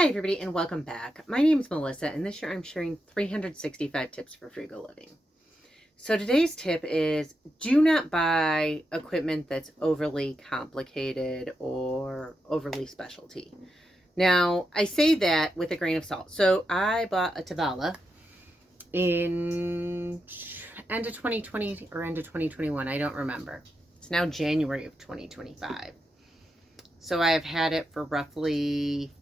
Hi everybody and welcome back. My name is Melissa and this year I'm sharing 365 tips for frugal living. So today's tip is do not buy equipment that's overly complicated or overly specialty. Now I say that with a grain of salt. So I bought a Tovala in end of 2020 or end of 2021. I don't remember. It's now January of 2025. So I have had it for roughly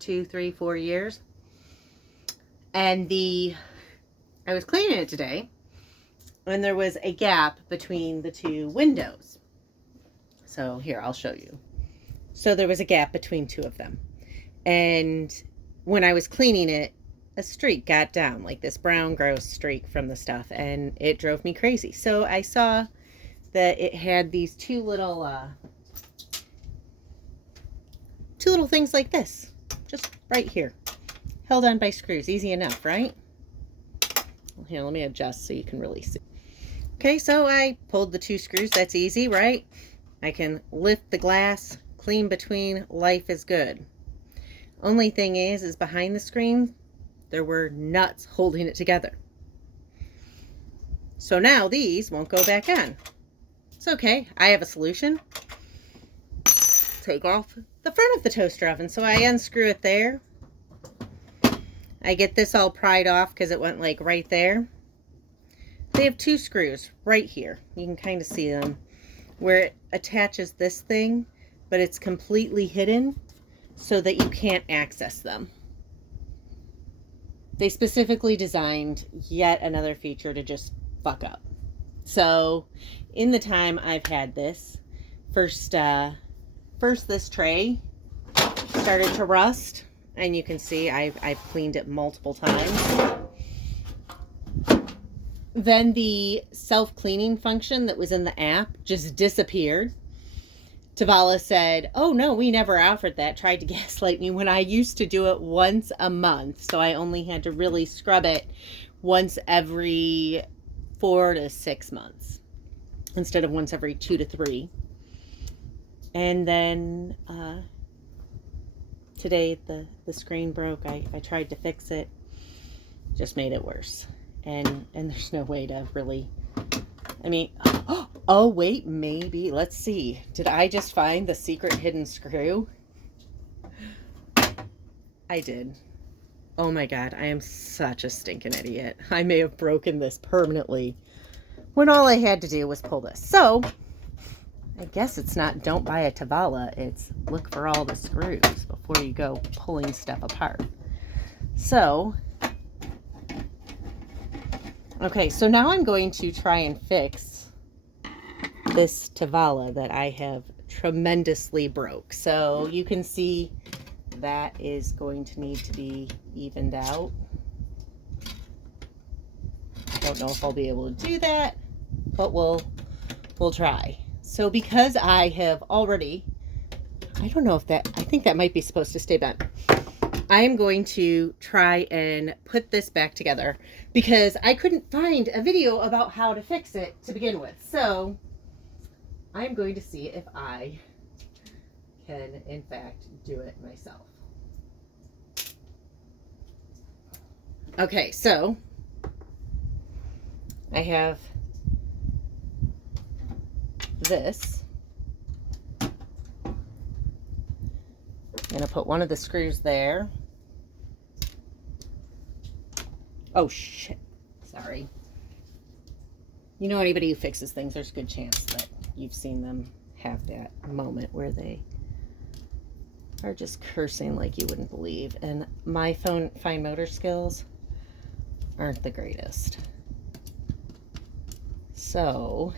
2, 3, 4 years. And I was cleaning it today and there was a gap between the two windows. So here, I'll show you. So there was a gap between two of them. And when I was cleaning it, a streak got down, like this brown gross streak from the stuff, and it drove me crazy. So I saw that it had these two little things like this. Just right here, held on by screws. Easy enough, right? Well, here, let me adjust so you can really see. Okay, so I pulled the two screws. That's easy, right? I can lift the glass, clean between. Life is good. Only thing is behind the screen, there were nuts holding it together. So now these won't go back on. It's okay. I have a solution. Take off the front of the toaster oven. So I unscrew it there. I get this all pried off because it went like right there. They have two screws right here. You can kind of see them where it attaches this thing, but it's completely hidden so that you can't access them. They specifically designed yet another feature to just fuck up. So in the time I've had this, first this tray started to rust, and you can see I've cleaned it multiple times. Then the self-cleaning function that was in the app just disappeared. Tovala said, oh no, we never offered that. Tried to gaslight me when I used to do it once a month. So I only had to really scrub it once every 4 to 6 months instead of once every 2 to 3. And then today the screen broke. I tried to fix it, just made it worse. And there's no way to really, I mean, oh wait, maybe, let's see. Did I just find the secret hidden screw? I did. Oh my God, I am such a stinking idiot. I may have broken this permanently when all I had to do was pull this. So I guess it's not don't buy a Tovala, it's look for all the screws before you go pulling stuff apart. So, okay, so now I'm going to try and fix this Tovala that I have tremendously broke. So you can see that is going to need to be evened out. I don't know if I'll be able to do that, but we'll try. So because I have already, I don't know if that, I think that might be supposed to stay bent. I am going to try and put this back together because I couldn't find a video about how to fix it to begin with. So I'm going to see if I can, in fact, do it myself. Okay, so I have this. I'm going to put one of the screws there. Oh shit, sorry. You know, anybody who fixes things, there's a good chance that you've seen them have that moment where they are just cursing like you wouldn't believe. And my fine motor skills aren't the greatest. So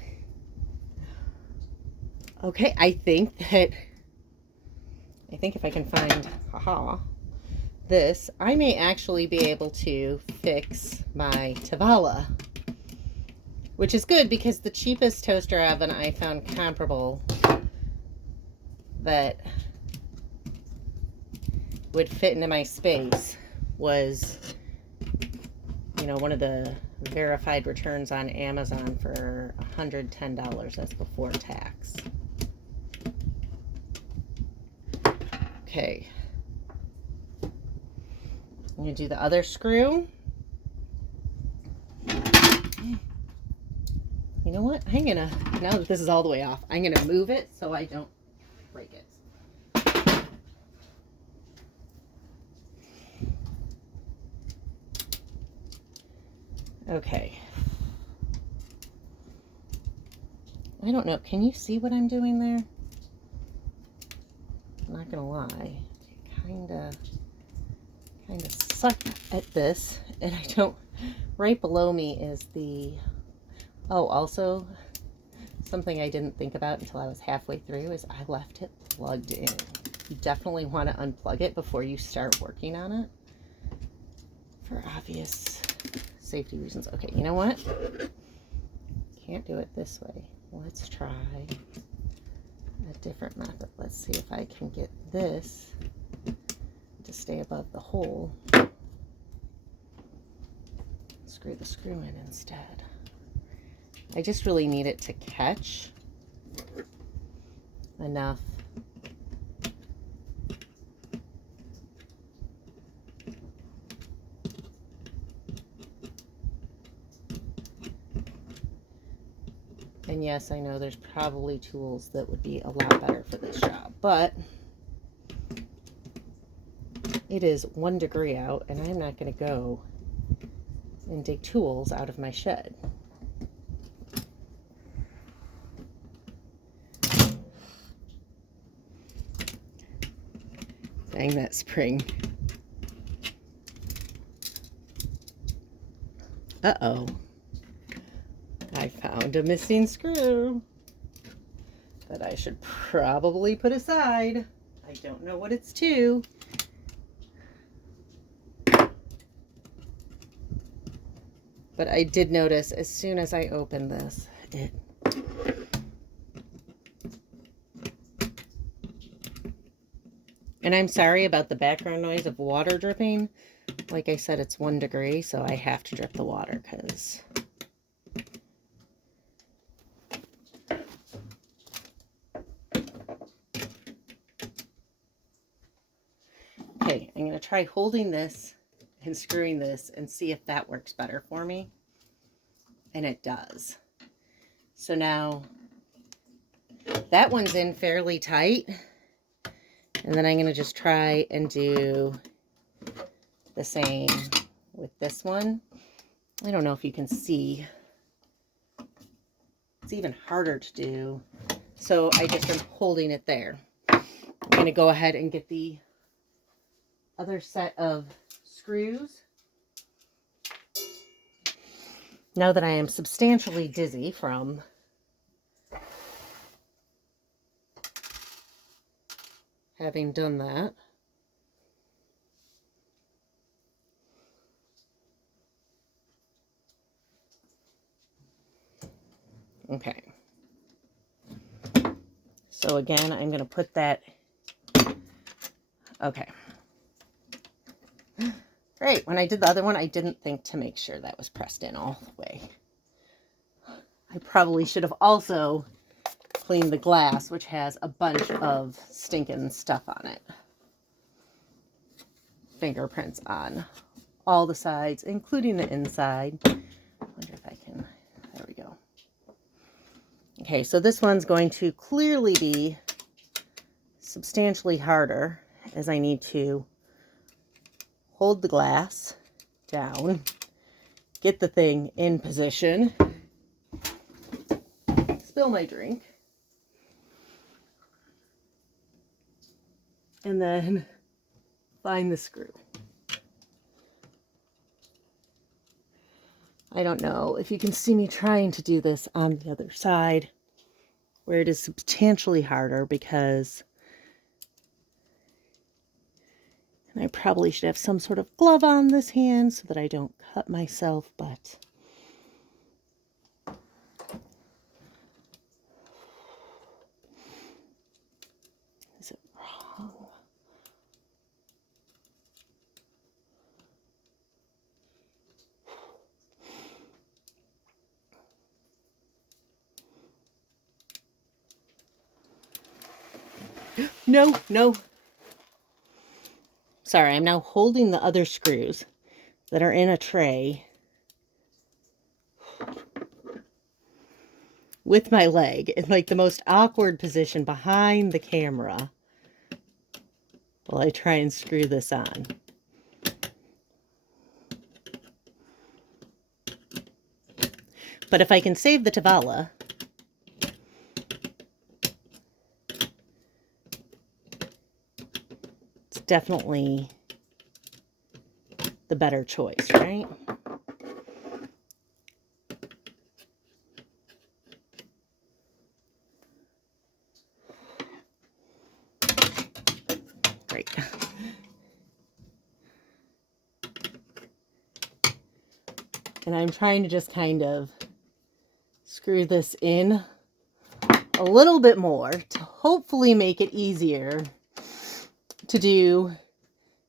okay, I think if I can find, this, I may actually be able to fix my Tovala, which is good because the cheapest toaster oven I found comparable that would fit into my space was, you know, one of the verified returns on Amazon for $110. That's before tax. Okay. I'm going to do the other screw. You know what? I'm going to, now that this is all the way off, I'm going to move it so I don't break it. Okay. I don't know. Can you see what I'm doing there? I'm not gonna lie. I kind of suck at this, and I don't. Right below me is the. Oh, also something I didn't think about until I was halfway through is I left it plugged in. You definitely want to unplug it before you start working on it, for obvious safety reasons. Okay, you know what? Can't do it this way. Let's try a different method. Let's see if I can get this to stay above the hole. Screw the screw in instead. I just really need it to catch enough. And yes, I know there's probably tools that would be a lot better for this job, but it is 1 degree out, and I'm not going to go and dig tools out of my shed. Dang that spring. Uh-oh. I found a missing screw that I should probably put aside. I don't know what it's to. But I did notice as soon as I opened this, it and I'm sorry about the background noise of water dripping. Like I said, it's 1 degree, so I have to drip the water because okay, I'm going to try holding this and screwing this and see if that works better for me. And it does. So now that one's in fairly tight. And then I'm going to just try and do the same with this one. I don't know if you can see. It's even harder to do. So I just am holding it there. I'm going to go ahead and get the other set of screws. Now that I am substantially dizzy from having done that. Okay. So again, I'm going to put that. Okay. Great. When I did the other one, I didn't think to make sure that was pressed in all the way. I probably should have also cleaned the glass, which has a bunch of stinking stuff on it. Fingerprints on all the sides, including the inside. I wonder if I can, there we go. Okay, so this one's going to clearly be substantially harder, as I need to hold the glass down, get the thing in position, spill my drink, and then find the screw. I don't know if you can see me trying to do this on the other side, where it is substantially harder because, and I probably should have some sort of glove on this hand so that I don't cut myself, but is it wrong? No, no. sorry, I'm now holding the other screws that are in a tray with my leg in like the most awkward position behind the camera while I try and screw this on. But if I can save the Tovala, it's definitely the better choice, right? Great. And I'm trying to just kind of screw this in a little bit more to hopefully make it easier to do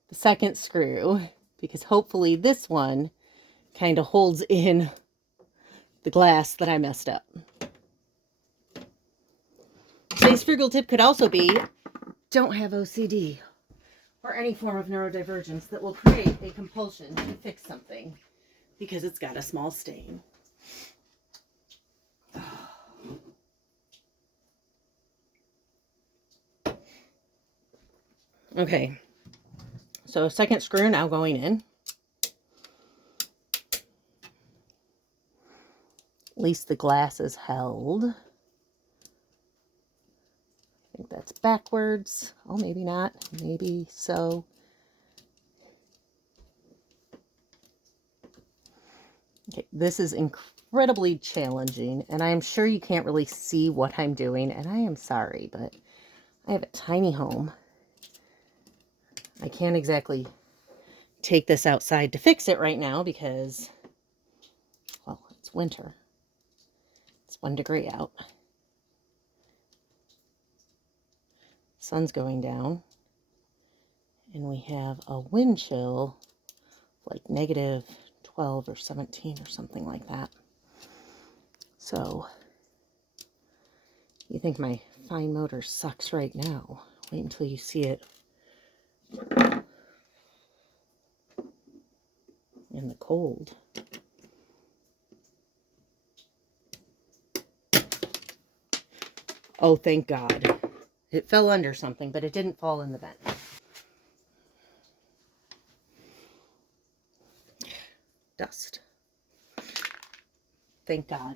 the second screw, because hopefully this one kind of holds in the glass that I messed up. Today's frugal tip could also be, don't have OCD or any form of neurodivergence that will create a compulsion to fix something because it's got a small stain. Okay, so second screw now going in. At least the glass is held. I think that's backwards. Oh, maybe not. Maybe so. Okay, this is incredibly challenging, and I'm sure you can't really see what I'm doing, and I am sorry, but I have a tiny home. I can't exactly take this outside to fix it right now because, well, it's winter. It's 1 degree out. Sun's going down, and we have a wind chill like negative 12 or 17 or something like that. So you think my fine motor sucks right now. Wait until you see it in the cold. Oh, thank God. It fell under something, but it didn't fall in the vent. Dust. Thank God.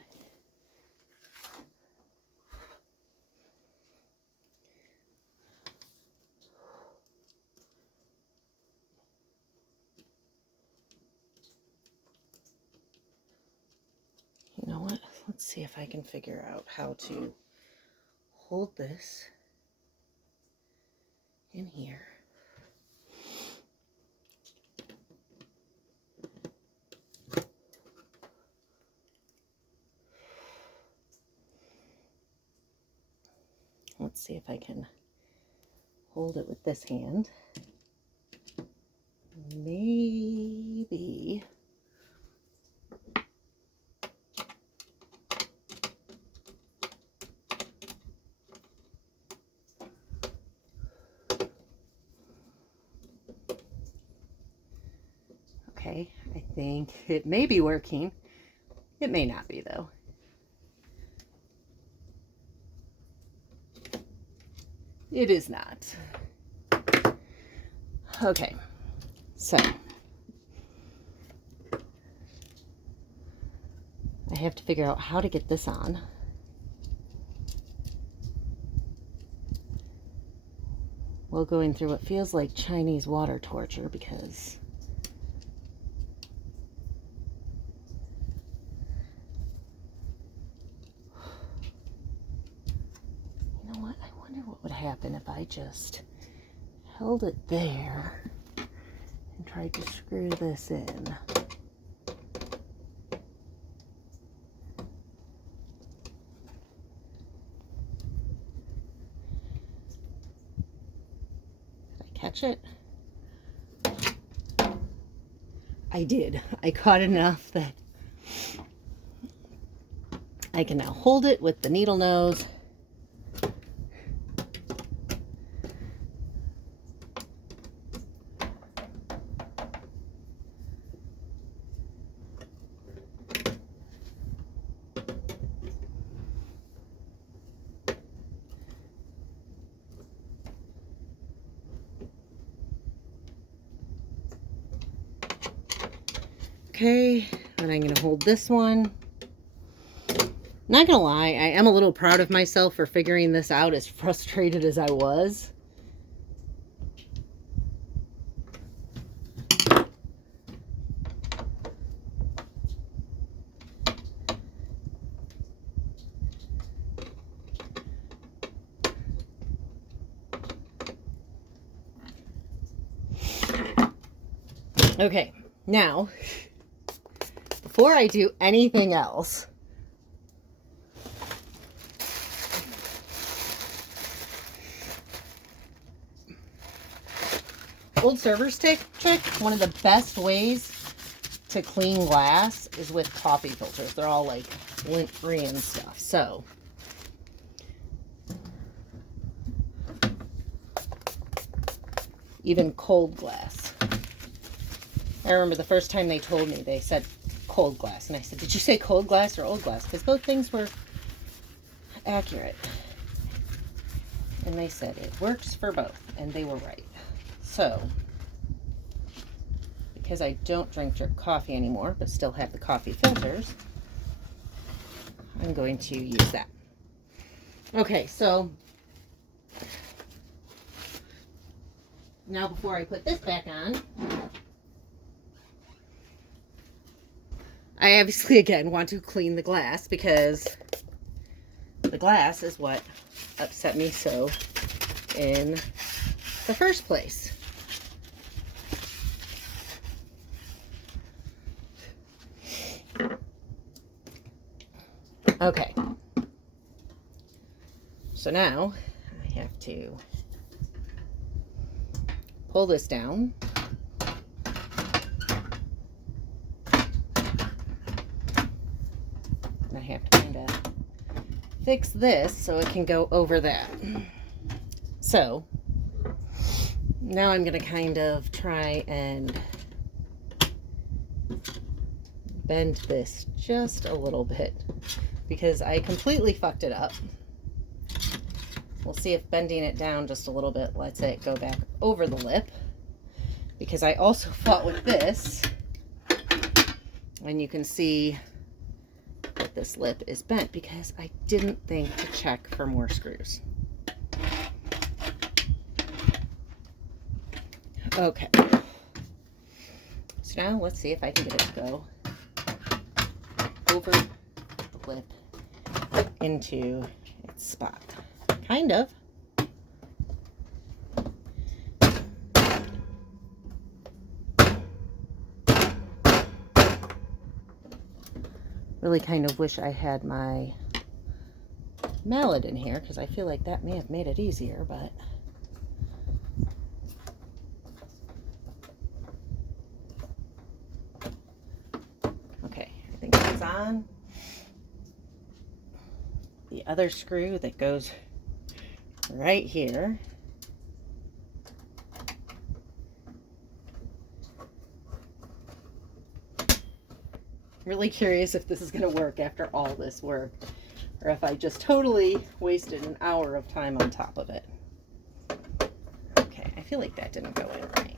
You know what? Let's see if I can figure out how to hold this in here. Let's see if I can hold it with this hand. Maybe. Okay, I think it may be working. It may not be, though. It is not. Okay, so I have to figure out how to get this on. While going through what feels like Chinese water torture, because you know what? I wonder what would happen if I just held it there and tried to screw this in. Did I catch it? I did. I caught enough that I can now hold it with the needle nose. Okay, and I'm going to hold this one. Not going to lie, I am a little proud of myself for figuring this out, as frustrated as I was. Okay, now, before I do anything else, old server's trick, one of the best ways to clean glass is with coffee filters. They're all like lint-free and stuff. So, even cold glass. I remember the first time they told me, they said cold glass. And I said, did you say cold glass or old glass? Because both things were accurate. And they said it works for both. And they were right. So, because I don't drink drip coffee anymore, but still have the coffee filters, I'm going to use that. Okay, so now before I put this back on, I obviously, again, want to clean the glass because the glass is what upset me so in the first place. Okay. So now I have to pull this down. I have to kind of fix this so it can go over that. So now I'm going to kind of try and bend this just a little bit because I completely fucked it up. We'll see if bending it down just a little bit lets it go back over the lip, because I also fought with this, and you can see that this lip is bent because I didn't think to check for more screws. Okay, so now let's see if I can get it to go over the lip into its spot. Kind of. Really kind of wish I had my mallet in here because I feel like that may have made it easier, but okay, I think it's on. The other screw that goes right here. Really curious if this is going to work after all this work, or if I just totally wasted an hour of time on top of it. Okay, I feel like that didn't go in right.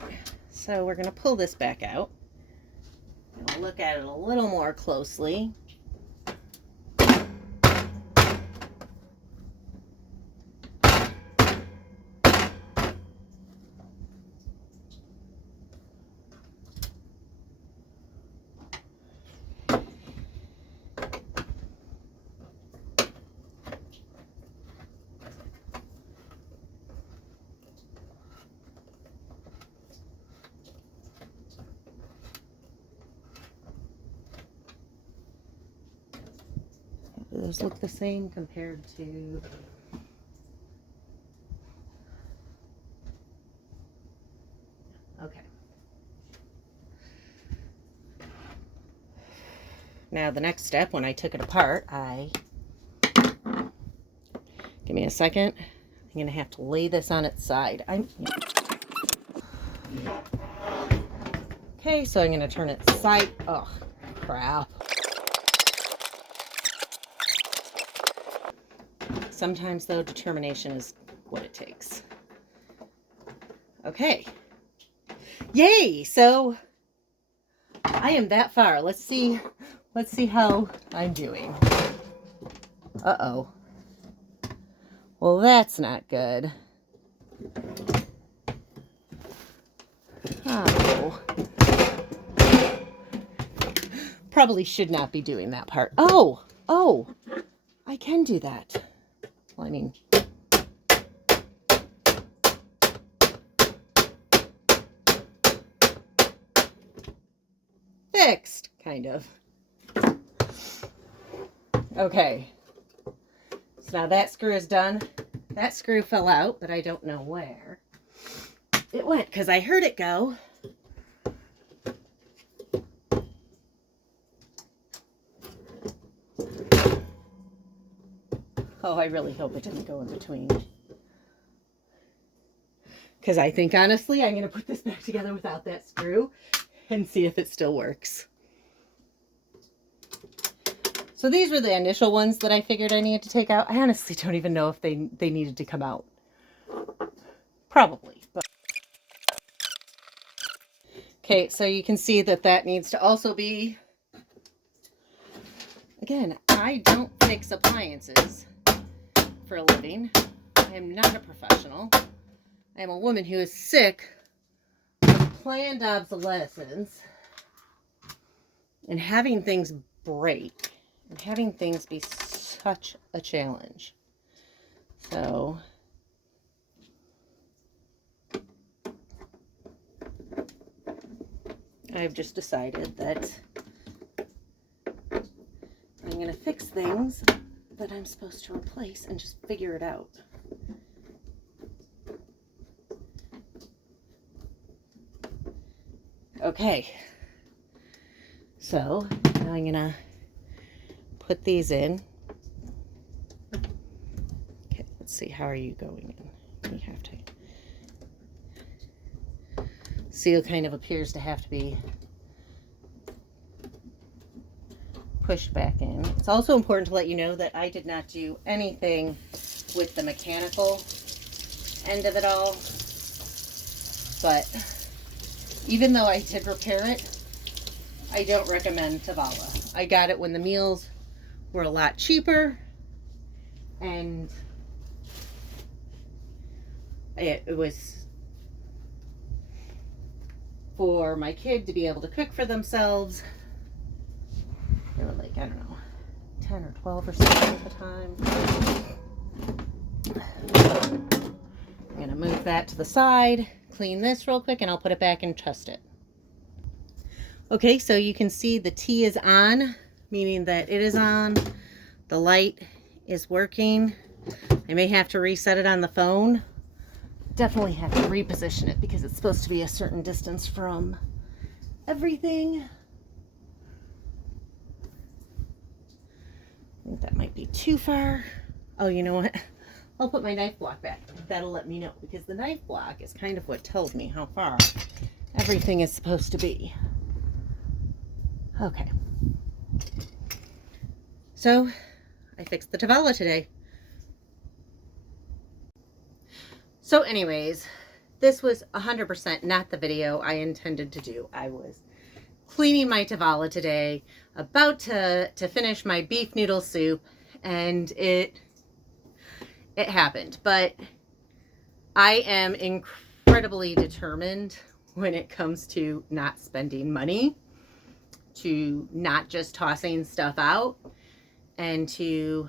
So we're going to pull this back out. We'll look at it a little more closely. Those look the same compared to okay. Now the next step, when I took it apart, give me a second. I'm gonna have to lay this on its side. Okay, so I'm gonna turn it side. Oh, crap. Sometimes, though, determination is what it takes. Okay. Yay! So, I am that far. Let's see how I'm doing. Uh-oh. Well, that's not good. Oh. Probably should not be doing that part. Oh, I can do that. Well, I mean, fixed, kind of. Okay. So now that screw is done. That screw fell out, but I don't know where it went because I heard it go. Oh, I really hope it didn't go in between. Because I think, honestly, I'm going to put this back together without that screw and see if it still works. So these were the initial ones that I figured I needed to take out. I honestly don't even know if they needed to come out. Probably. But. Okay, so you can see that needs to also be... Again, I don't fix appliances for a living. I am not a professional. I am a woman who is sick of planned obsolescence and having things break and having things be such a challenge. So I've just decided that I'm going to fix things that I'm supposed to replace and just figure it out. Okay, so now I'm gonna put these in. Okay, let's see, how are you going in? You have to. Seal kind of appears to have to be pushed back in. It's also important to let you know that I did not do anything with the mechanical end of it all, but even though I did repair it, I don't recommend Tovala. I got it when the meals were a lot cheaper, and it was for my kid to be able to cook for themselves. They were like, I don't know, 10 or 12 or something at the time. I'm gonna move that to the side, clean this real quick, and I'll put it back and test it. Okay, so you can see the T is on, meaning that it is on. The light is working. I may have to reset it on the phone. Definitely have to reposition it because it's supposed to be a certain distance from everything. I think that might be too far. Oh, you know what? I'll put my knife block back. That'll let me know, because the knife block is kind of what tells me how far everything is supposed to be. Okay. So, I fixed the Tovala today. So anyways, this was 100% not the video I intended to do. I was cleaning my Tovala today, about to finish my beef noodle soup, and it happened. But I am incredibly determined when it comes to not spending money, to not just tossing stuff out, and to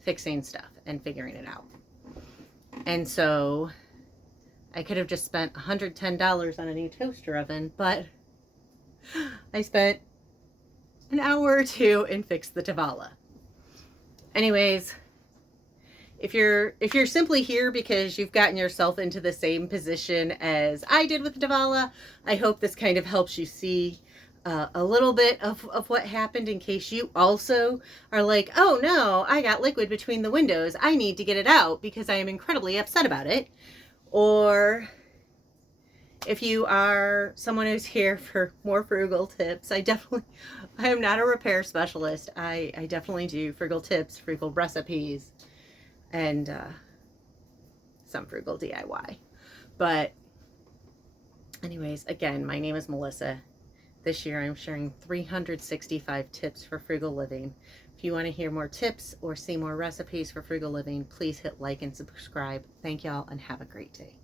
fixing stuff and figuring it out. And so I could have just spent $110 on a new toaster oven, but I spent an hour or two and fixed the Tovala. Anyways, if you're simply here because you've gotten yourself into the same position as I did with the Tovala, I hope this kind of helps you see a little bit of what happened, in case you also are like, oh no, I got liquid between the windows, I need to get it out because I am incredibly upset about it. Or if you are someone who's here for more frugal tips, I am not a repair specialist. I definitely do frugal tips, frugal recipes, and some frugal DIY. But anyways, again, my name is Melissa. This year I'm sharing 365 tips for frugal living. If you want to hear more tips or see more recipes for frugal living, please hit like and subscribe. Thank y'all and have a great day.